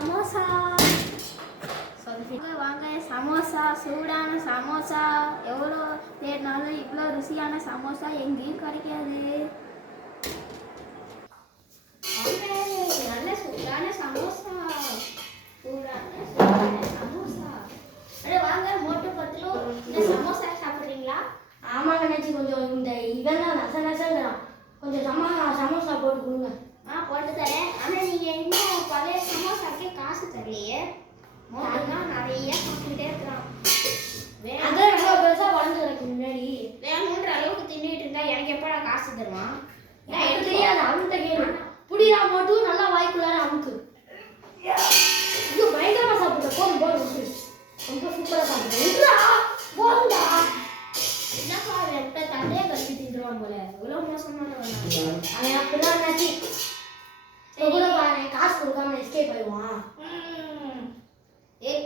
சமோசா. வாங்க சமோசா, சூடான சமோசா. எவ்வளோ தேடினாலும் இவ்வளோ ருசியான சமோசா எங்கேயும் கிடைக்காது. நல்ல சூடான சமோசா, சூடான சமோசா. வாங்க மோட்டு பத்திலோ இந்த சமோசா சாப்பிட்றீங்களா? ஆமாங்க நினச்சி கொஞ்சம் இந்த இதெல்லாம் நசங்கிறான், கொஞ்சம் சமோசா போட்டு கொடுங்க. போட்டு தரேன். ஆனால் நீங்கள் இன்னும் பழைய சமோசாக்கே காசு தரலையே. மோட்டுதான் நிறைய சாப்பிட்டுட்டே இருக்கிறான். அதான் ரொம்ப பெருசாக வளர்ந்து கிடக்கு முன்னாடி. வேணுன்ற அளவுக்கு தின்னுட்டு இருந்தா எனக்கு எப்படா காசு தருவான்? எனக்கு தெரியாது, அவன்கிட்ட கேளு. புடிடா மட்டும் நல்லா வாய்க்குள்ளார அமுக்கு. இது பயங்கரமா சாப்பிடுற. போதும் ரொம்ப சூப்பரா சாப்பிடுறா. போதுடா. என்னப்பா ரெட்ட தண்டையை கட்டி தின்றுவான் போல. இவ்வளோ மோசமானவன் அவன் அப்படிதான் நினைச்சி கூட பாரு, காசு கொடுக்காம எஸ்கேப் ஆயிடுவான்.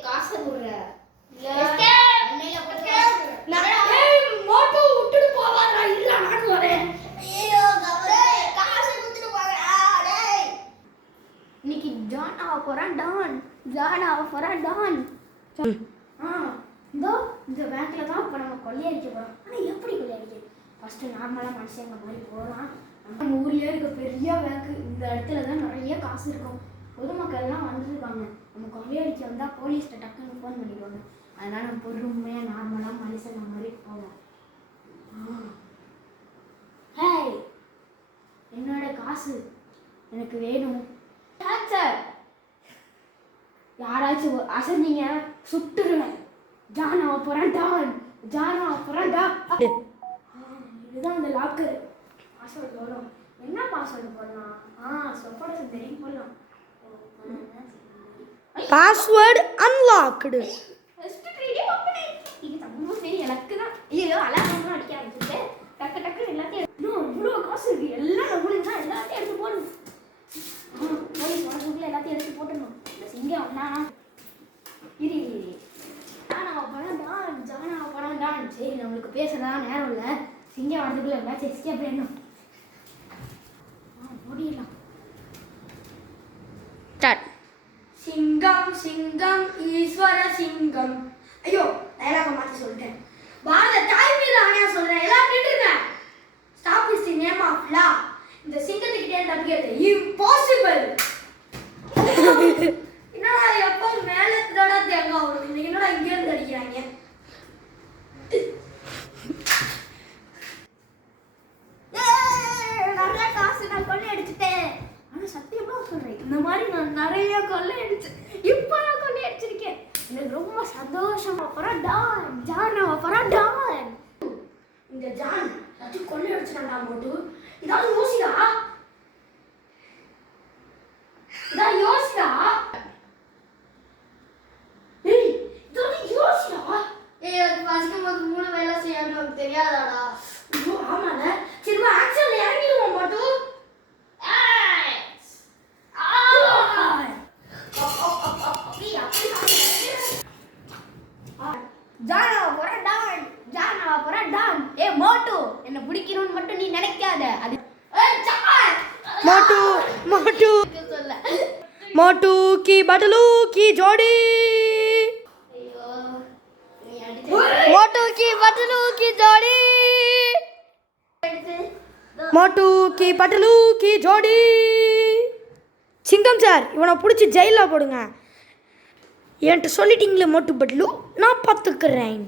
காசை கொடுற மோட்டோ விட்டுட்டு போவாரா? இல்ல நான் வரேன். இன்னைக்கு ஜான் ஆக போறான். டான் இதோ இந்த பேங்க்ல தான் இப்போ நம்ம கொள்ளையடிக்க போறோம். ஆனால் எப்படி கொள்ளையடிக்க? ஃபர்ஸ்ட் நார்மலாக மனுஷங்க மாதிரி போகலாம். நம்ம ஊர்லேயே இருக்க பெரிய பேங்க், இந்த இடத்துல தான் நிறைய காசு இருக்கும். பொதுமக்கள்லாம் வந்துருக்காங்க. நம்ம கொள்ளையடிக்க வந்தால் போலீஸ்கிட்ட டக்குன்னு ஃபோன் பண்ணிடுவாங்க. அதனால் நம்ம பொறுமையாக நார்மலாக மனுஷங்க மாதிரி போவோம். ஹேய், என்னோட காசு எனக்கு வேணும். சார், யாராச்சும் அசந்தீங்க சுட்டுருவேன். ஜானாவை போகிறேன் டான். இதுதான் அந்த லாக்கர். பாஸ்வேர்டு வரும். என்ன பாஸ்வேர்டு போடலாம்? சொப்போட தெரியும் போடலாம். Password unlocked. இது ரொம்ப சரி எனக்கு தான். ஐயோ அலாரம் அடிக்க ஆரம்பிச்சிட்டு டக்கு எல்லாத்தையும் இன்னும் இவ்வளோ காசு இருக்கு. எல்லாம் நம்மளுக்கு தான். எல்லாத்தையும் எடுத்து போடணும். போலீஸ் வரதுக்குள்ள எல்லாத்தையும் எடுத்து போட்டுடணும். இந்த சிங்கம் வந்தானா இரு ஜானாவை படம் டான். சரி, நம்மளுக்கு பேசலாம் நேரம் இல்லை. சிங்கம் வரதுக்குள்ள எல்லாத்தையும் எஸ்கேப் வேணும். ஓடிடலாம். சிங்கம் ஈஸ்வர சிங்கம். ஐயோ, டயலாக மாற்றி சொல்லிட்டேன். பாரத தாய்மீது ஆணையா சொல்றேன், எல்லாம் நின்றுங்க. Stop is the name of law. இந்த சிங்கத்துக்கிட்டே தப்பிக்கிறது இம்பாசிபிள். என்னடா எப்போ மேலத்தோட தேங்காய் வரும், இன்னைக்கு என்னடா இங்கே இருந்து அடிக்கிறாங்க? நிறைய காசு நான் கொள்ளையடிச்சிட்டேன். ஆனால் சத்தியமா சொல்றேன், இந்த மாதிரி நான் நிறைய கொள்ளையடிச்சேன். இப்போ நான் கொள்ளையடிச்சிருக்கேன். எனக்கு ரொம்ப சந்தோஷமா போறேன். ஜானாவை போறேன் டான். இந்த ஜான் எல்லாத்தையும் கொள்ளையடிச்சிட்டான்டா மோட்டு. இதாவது யோசிடா. மூணு வேலை செய்யணும் உனக்கு தெரியாதாடா? ஐயோ ஆமால. சரி ஆக்சுவலி இறங்கிடுவோம் மோட்டு. ஜானாவை போறேன் டான். மோட்டு, என்ன பிடிக்கணும்னு மட்டும் நீ நினைக்காத. அது मोटू की बटलू की जोड़ी. मोटू की बटलू की जोड़ी. मोटू की बटलू की जोड़ी. சிங்கம் சார், இவனை பிடிச்சி ஜெயிலில் போடுங்க. என்கிட்ட சொல்லிட்டீங்களே மோட்டு பட்லு, நான் பார்த்துக்கிறேன்.